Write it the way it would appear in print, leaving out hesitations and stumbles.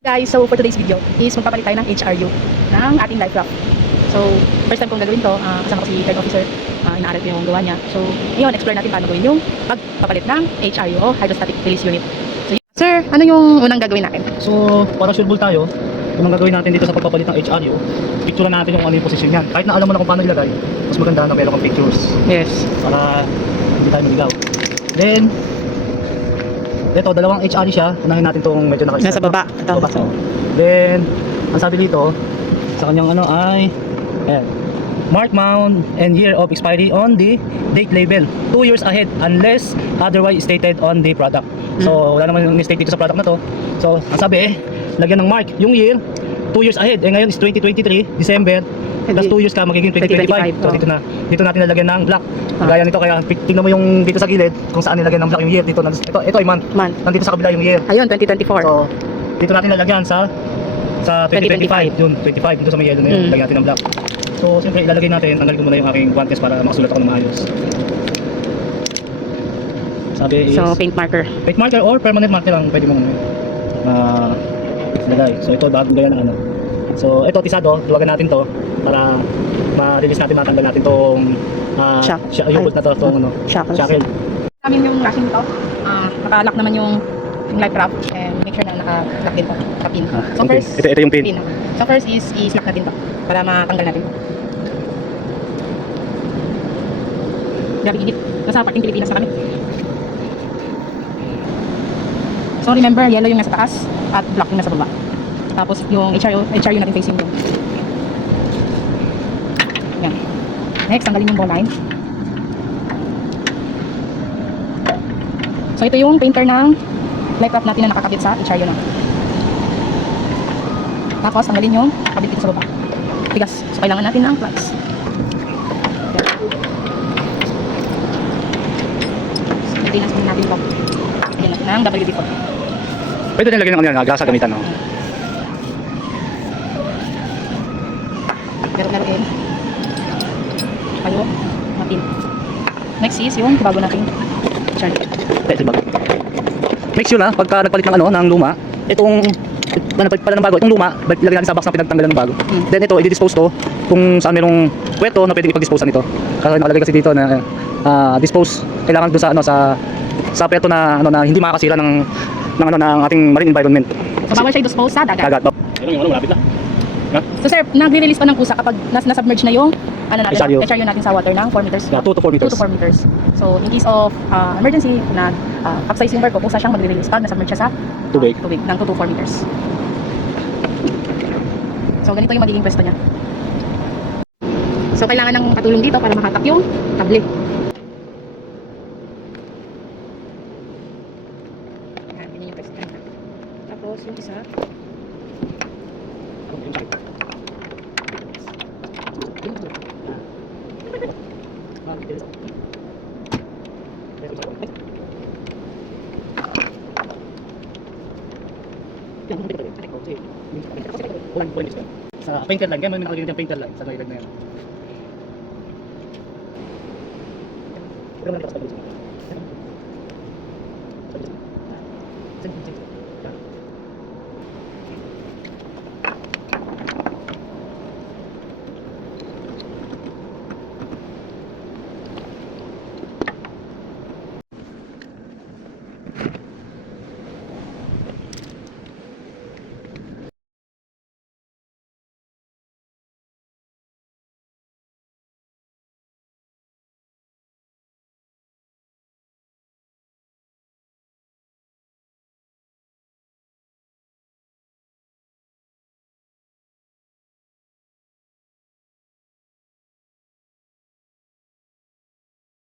Guys, so for today's video is magpapalit tayo ng HRU ng ating life raft. So, first time kong gagawin to, kasama ko si third officer, inaaral ko yung gawa niya. So, ngayon, explore natin paano gawin yung pagpapalit ng HRU o Hydrostatic Release Unit. So, sir, ano yung unang gagawin natin? So, para sureball tayo, yung gagawin natin dito sa pagpapalit ng HRU, picturean natin yung ano yung posisyon yan. Kahit na alam mo na kung paano ilagay, mas maganda na meron kang pictures. Yes. Para hindi tayo maligaw. Then, ito, dalawang HRU siya. Unahin natin itong medyo Nasa baba. Ito. Baba. Then, ang sabi dito, sa kanyang ano ay, ayan, mark mount and year of expiry on the date label 2 years ahead unless otherwise stated on the product. So, wala naman yung state dito sa product na to. So, ang sabi lagyan ng mark yung year 2 years ahead. Ngayon is 2023, December. Plus 2 years ka, magiging 2025. So, dito natin nalagyan ng black. Gaya nito, kaya tingnan mo yung dito sa gilid kung saan nilagyan ng black yung year. Ito ay month. Nandito sa kabila yung year. Ayun, 2024. So, dito natin lalagyan sa 2025. Yun, 25 dito sa may yellow na yun. Lagyan natin ng black. So, siyempre ilalagay natin, tanggalin ko muna yung aking guantes para makasulat ako ng maayos. Sabi is paint marker. paint marker or permanent marker lang pwede mong ilagay. So, ito bago gaya ng ano. So, ito tisado, luwagan natin to para ma-release natin, matanggal natin tong yung bolt na to, tong ano, shackle. Namin yung locking nito. Naka-lock naman yung life raft and make sure na naka-lock din to. Naka-pin. So okay. first, ito yung pin. So first is i-snap natin to para matanggal natin. Grabe init. Nasa parting Pilipinas na kami. So remember, yellow yung nasa taas at black yung nasa baba. Tapos yung HRU natin facing doon. Yan. Next, tanggalin yung ball line. So ito yung painter ng life raft natin na nakakabit sa HRU na. Tapos tanggalin yung kabit dito sa baba. Tigas. So kailangan natin ng plugs. Yan. So maintenance muna natin ito. Yan natin ng WD-40. Pwede din lagyan ng ano yan, gasa gamitan, no? Laro-laruin. Kayo, natin. Next is yung bago natin charge. Make sure na pagka nagpalit ng ano, ng luma, itong pala ng bago, itong luma, lagyan natin sa box na pinagtanggalan ng bago. Then ito, i-dispose to kung saan merong pweto na pwedeng ipag-dispose nito. Kasi nakalagay kasi dito na dispose, kailangan doon sa ano sa pweto na ano na hindi makakasira ng ating marine environment. So bawal siya i-dispose sa dagat. Dagat. Ayun yung ano, malapit na. So sir, nagre-release pa ng kusa kapag na-submerge na yung HRU natin sa water ng 4 meters. Yeah, 2 to 4 meters. 2 to 4 meters. So in case of emergency, capsize yung barko, kusa siyang magre-release pag na-submerge siya sa tubig ng 2 to 4 meters. So ganito yung magiging pwesto niya. So kailangan ng patulong dito para makatak yung kable. Yan, yun yung pwesto niya. Tapos yung isa, sa painter line, kaya may nakalagay ng painter line sa gilid na yan. Ito naman